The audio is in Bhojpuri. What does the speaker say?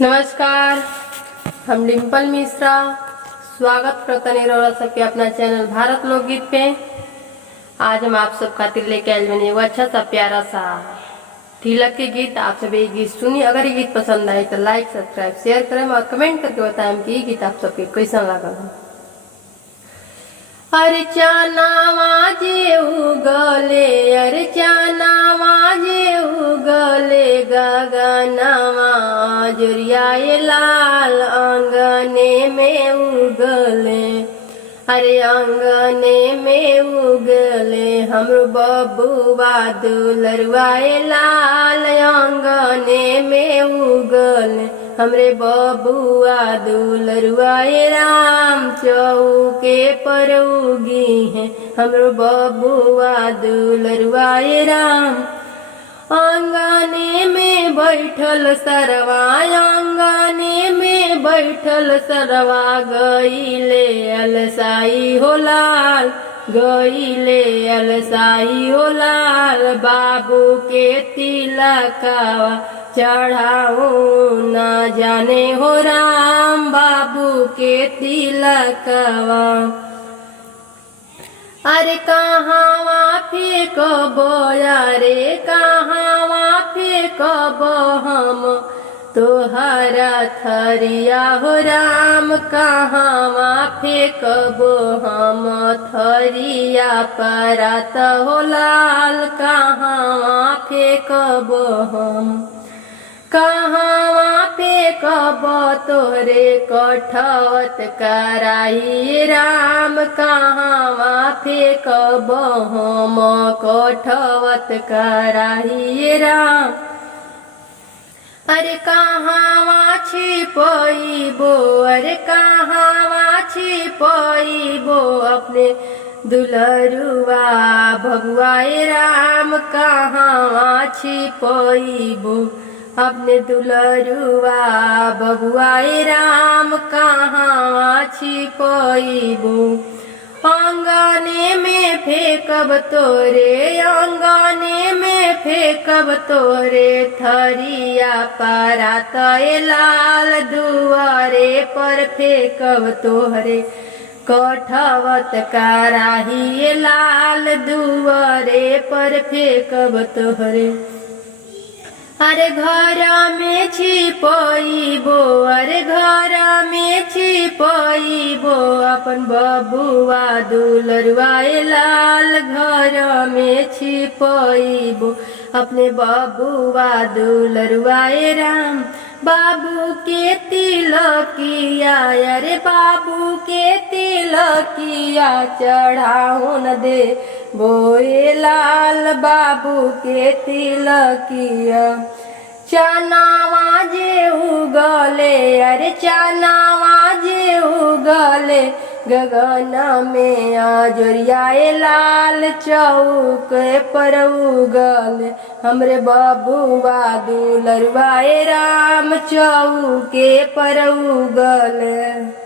नमस्कार, हम डिम्पल मिश्रा स्वागत करते हैं सबके अपना चैनल भारत लोकगीत पे। आज हम आप सब खातिर लेके आए बने वो अच्छा सा प्यारा सा तिलक के गीत। आप सब ये गीत सुनिए। अगर ये गीत पसंद आए तो लाइक सब्सक्राइब शेयर करें और कमेंट करके बताएं कि ये गीत आप सबके कैसा लगा। अर्चना वाजे उगले, अर्चना वाजे उगले, गगनवा जुरियाए लाल आंगने में उगले। अरे आंगने में उगले हमरो बबुआ दुलरुआए लाल, आंगने में उगले हमरे बबुआ दुलरुआए राम। चौके पर उगी है हमरो बबुआ दुलरुआए राम। आंगने में बैठल सरवा, आंगने में बैठल सरवा, गईले अलसाई हो लाल, गईले अलसाई हो लाल। बाबू के तिलकवा चढ़ाओ न जाने हो राम, बाबू के तिलकवा। अरे कहाँवा फेंकबो, अरे कहाँवा फेंकबो हम तोहरा थरिया हो राम। कहाँवा फेंकबो हम थरिया परात हो लाल, कहाँवा फेंकबो हम। कहाँवा फेंकबो तोरे कठवत कराई राम, कहाँवा फेंकबो हम कठवत कराई राम। अरे कहाँवा छिपइबो, अरे कहाँवा छिपइबो अपने दुलरुआ भगुआए राम। कहाँवा छिपइबो अपने दुलरुआ बबुआए राम, कहाँवा छिपइबो। आंगने में फेंकब तोरे, आंगने में फेंकब तोरे थरिया परात लाल। दुआरे पर फेंकब तोहरे कठवत कराही लाल, दुआरे पर फेंकब तोहरे। अरे घर में छिपइबो, अरे घर में छिपइबो अपन बबुआ दुलरुआए लाल। घर में छिपइबो अपने बबुआ दुलरुआए राम। बाबू के तिलकिया, अरे बाबू के तिलकिया चढ़ाओ न दे बोए लाल, बाबू के तिलकिया। चनावा जे उगले, अरे चनावा जे उगले गगन में आजोरियाए लाल। चौक पर उगले हमरे बबुआ दुलरुआए राम, चौके पर उगले।